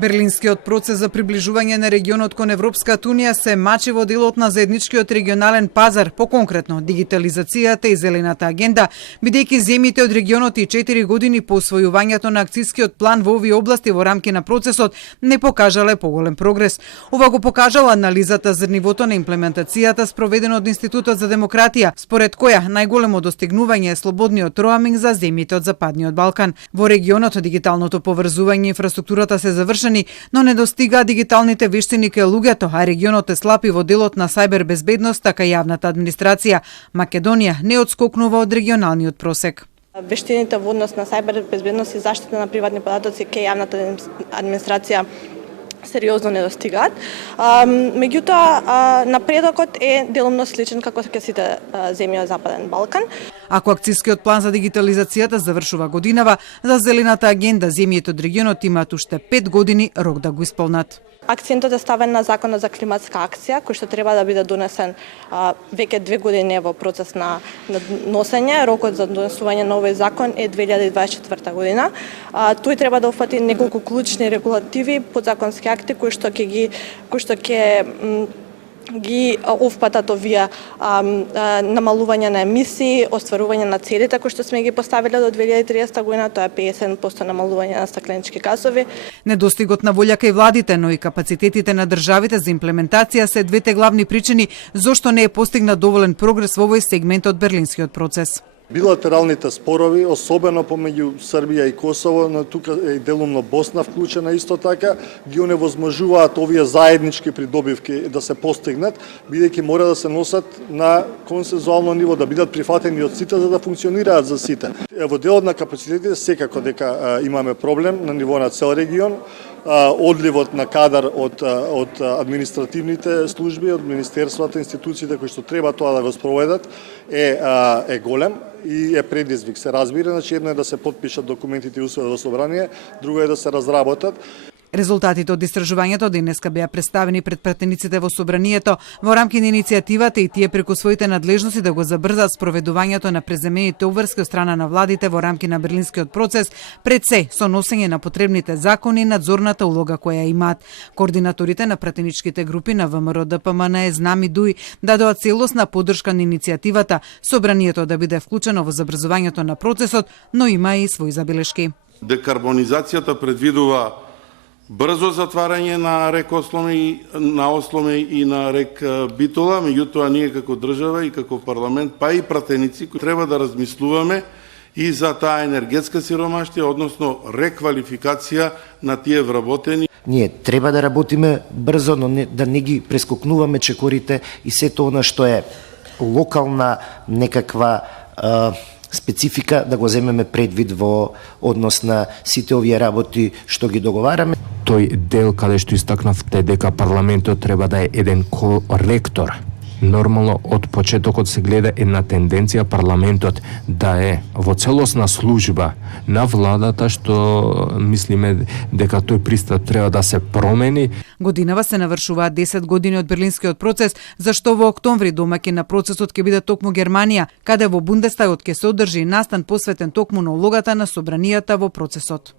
Берлинскиот процес за приближување на регионот кон Европската унија се мачи во делот на заедничкиот регионален пазар, поконкретно дигитализацијата и зелената агенда, бидејќи земјите од регионот и 4 години по усвојувањето на акцијскиот план во овие области во рамки на процесот не покажале поголем прогрес. Ова го покажала анализата за нивото на имплементацијата спроведено од Институтот за демократија, според која најголемо достигнување е слободниот роаминг за земјите од Западниот Балкан. Во регионот дигиталното поврзување и инфраструктурата се завршени, но не достига дигиталните вештини кај луѓето, а регионот е слаб и во делот на сајбер безбедност, така и јавната администрација. Македонија не отскокнува од регионалниот просек. Вештините во однос на сајбер безбедност и заштита на приватни податоци кај јавната администрација сериозно не достигаат. Меѓутоа, напредокот е делумно сличен како кај сите земји од Западен Балкан. Ако акцијскиот план за дигитализацијата завршува годинава, за зелената агенда земјите од регионот имаат уште 5 години рок да го исполнат. Акцентот е ставен на законот за климатска акција, кој што треба да биде донесен веќе 2 години во процес на носење. Рокот за донесување на овој закон е 2024 година. Тој треба да опфати неколку клучни регулативи, подзаконски акти кои што ќе ги овпатат овие намалување на емисии, остварување на целите кои што сме ги поставиле до 2030 година, тоа е 50% намалување на стакленички газови. Недостигот на волја кај владите, но и капацитетите на државите за имплементација се двете главни причини зошто не е постигнат доволен прогрес во овој сегмент од берлинскиот процес. Билатералните спорови, особено помеѓу Србија и Косово, но тука е делумно Босна вклучена исто така, ги оневозможуваат овие заеднички придобивки да се постигнат, бидејќи мора да се носат на консензуално ниво, да бидат прифатени од сите за да функционираат за сите. Во делот на капацитетите секако дека имаме проблем на ниво на цел регион. Одливот на кадар од административните служби, од министерствата, институциите кои што треба тоа да го спроведат е голем и е предизвик. Се разбира, значи едно е да се потпишат документите и усвојат во собрание, друго е да се разработат. Резултатите од истражувањето денеска беа представени пред пратениците во собранието во рамки на иницијативата и тие преку своите надлежности да го забрзат спроведувањето на преземените обврски од страна на владите во рамки на берлинскиот процес, пред се со носење на потребните закони и надзорната улога која имаат. Координаторите на пратеничките групи на ВМРО ДПМН, ЗНАМ и ДУИ дадоа целосна поддршка на иницијативата, собранието да биде вклучено во забрзувањето на процесот, но има и свои забелешки. Декарбонизацијата предвидува брзо затварање на рек Осломе и на рек Битола, меѓутоа ние како држава и како парламент, па и пратеници, кои треба да размислуваме и за таа енергетска сиромаштија, односно реквалификација на тие вработени. Ние треба да работиме брзо, но да не ги прескокнуваме чекорите и сето она што е локална некаква специфика да го земеме предвид во однос на сите овие работи што ги договараме. Тој дел каде што истакнавте дека парламентот треба да е еден коректор. Нормално од почетокот се гледа една тенденција парламентот да е во целосна служба на владата, што мислиме дека тој пристап треба да се промени. Годинава се навршуваат 10 години од берлинскиот процес, зашто во октомври домаќин на процесот ќе биде токму Германија, каде во Бундестагот ќе се одржи настан посветен токму на улогата на собранијата во процесот.